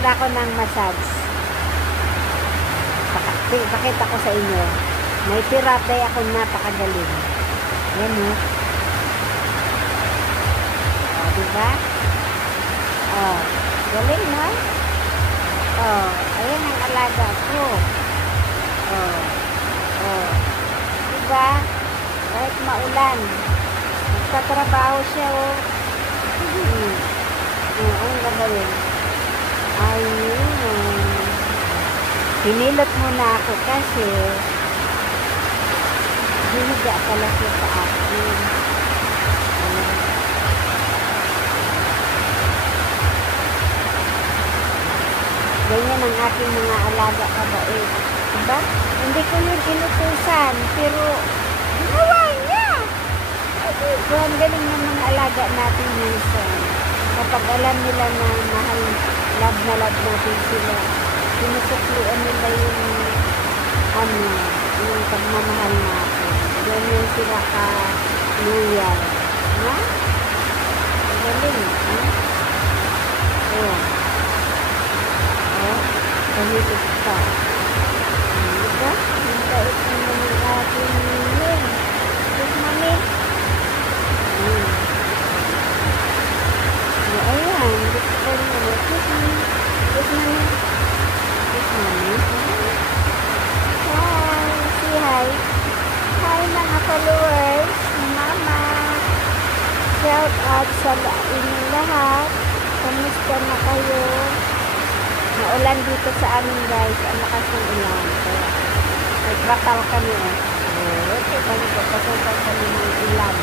nagtuturo ako ng massage. Pakita ko sa inyo. May therapy ako napakagaling. Yan o. O, diba? O, galing no? O, ayan ang alaga ko. O, o. Diba? Kahit maulan. Nagtatrabaho siya o. Ang gagawin. Ayun. Hinilot muna ako kasi hiniga pala siya sa akin. Ganyan ang aking mga alaga kabait. Diba? Hindi ko yun inutusan, pero ginawa niya. So, ang galing ng mga alaga natin minsan. Kapag alam nila na mahal, love na love natin sila, sinusukluan nila yung yung pagmamahal natin. Ganyan sila ka-loyal. Ha? Ang galing, ha? Oh. Oh. Pahilip ka. Diba? Ang bait naman ng ating yun. Kiss mami. Ayan. Gusto nyo. Kiss mami. Kiss mami. Kiss mami. Hi. Say hi. Hi mga followers. Mama. Shout out sa inyong lahat. Kamusta na kayo? Naulan dito sa amin guys. Ang lakas ng ulan. Nagbatal kami eh. Okay, kami papasukan kami ng ulan.